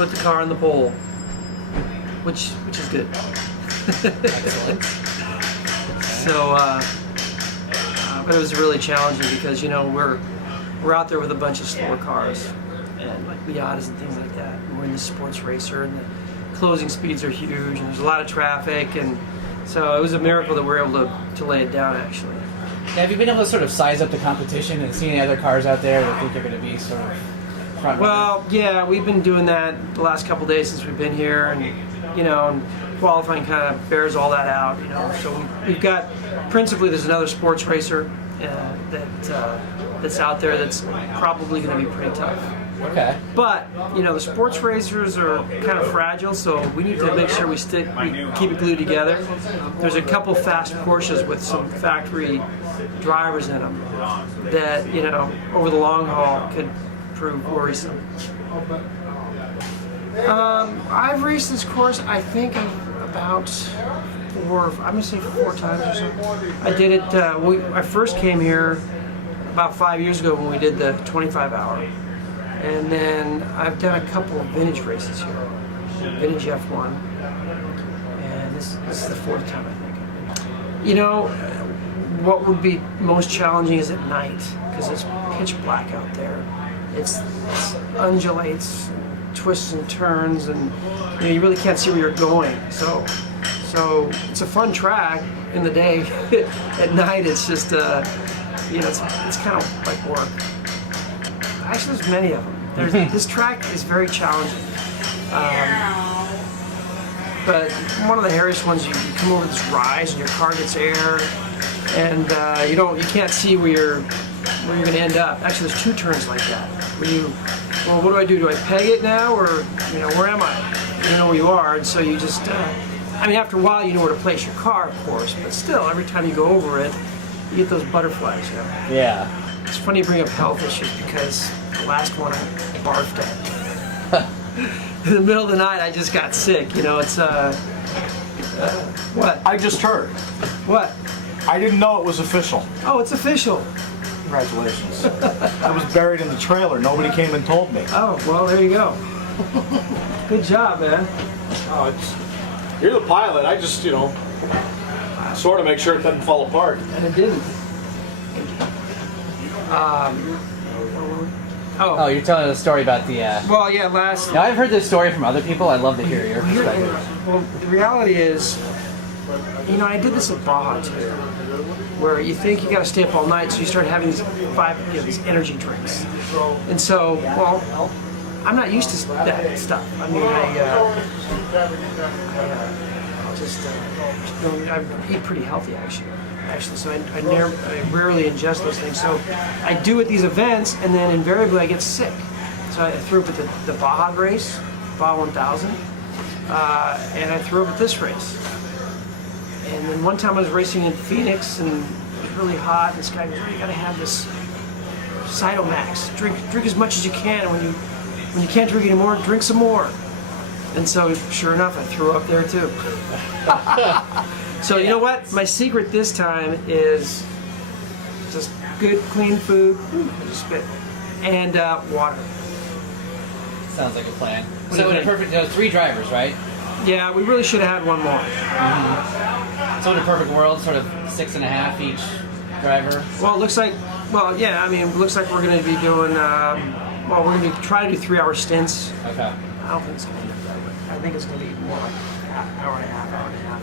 put the car on the pole, which is good. Excellent. So, but it was really challenging because, you know, we're out there with a bunch of slower cars and like Miatas and things like that. And we're in the sports racer and the closing speeds are huge and there's a lot of traffic, and so it was a miracle that we were able to lay it down actually. Have you been able to sort of size up the competition and see any other cars out there that think they're going to be sort of front runner? Well, yeah, we've been doing that the last couple of days since we've been here, and you know, and qualifying kind of bears all that out, you know. So we've got, principally, there's another sports racer that's out there that's probably going to be pretty tough. Okay. But you know, the sports racers are kind of fragile, so we need to make sure we keep it glued together. There's a couple fast Porsches with some factory drivers in them that, you know, over the long haul could prove worrisome. I've raced this course, I think, about I'm gonna say 4 times or so. I did it. I first came here about 5 years ago when we did the 25-hour. And then I've done a couple of vintage races here, vintage F1, and this is the 4th time, I think. You know, what would be most challenging is at night, because it's pitch black out there. It undulates, twists and turns, and you know, you really can't see where you're going. So it's a fun track in the day. At night, it's just, you know, it's kind of like work. Actually, there's many of them. This track is very challenging. But one of the hairiest ones, you come over this rise and your car gets air, and you can't see where you're going to end up. Actually, there's 2 turns like that. Well, what do? Do I peg it now, or you know, where am I? You don't know where you are, and so you just. I mean, after a while, you know where to place your car, of course, but still, every time you go over it, you get those butterflies. You know? Yeah. It's funny you bring up health issues because the last one I barfed at. In the middle of the night, I just got sick. You know, it's what? I just heard. What? I didn't know it was official. Oh, it's official. Congratulations. I was buried in the trailer. Nobody came and told me. Oh, well, there you go. Good job, man. You're the pilot. I just, you know, sort of make sure it doesn't fall apart. And it didn't. Oh, you're telling a story about the... Well, yeah, last... Now, I've heard this story from other people. I'd love to hear your perspective. Well, the reality is, you know, I did this at Baja, too, where you think you got to stay up all night, so you start having these energy drinks. And so, well, I'm not used to that stuff. I mean, I eat pretty healthy, actually. So I rarely ingest those things. So I do at these events, and then invariably I get sick. So I threw up at the Baja race, Baja 1000, and I threw up at this race. And then one time I was racing in Phoenix, and it was really hot. This guy goes, "You got to have this Cytomax. Drink as much as you can, and when you can't drink anymore, drink some more." And so, sure enough, I threw up there too. So you know what? My secret this time is just good, clean food, just spit, and water. Sounds like a plan. So in a perfect, 3 drivers, right? Yeah, we really should have had one more. Mm-hmm. So in a perfect world, sort of 6.5 each driver. Well, it looks like, yeah. I mean, it looks like we're going to be doing. Well, we're going to try to do 3-hour stints. Okay. I don't think it's going to be that way. I think it's going to be more like hour and a half.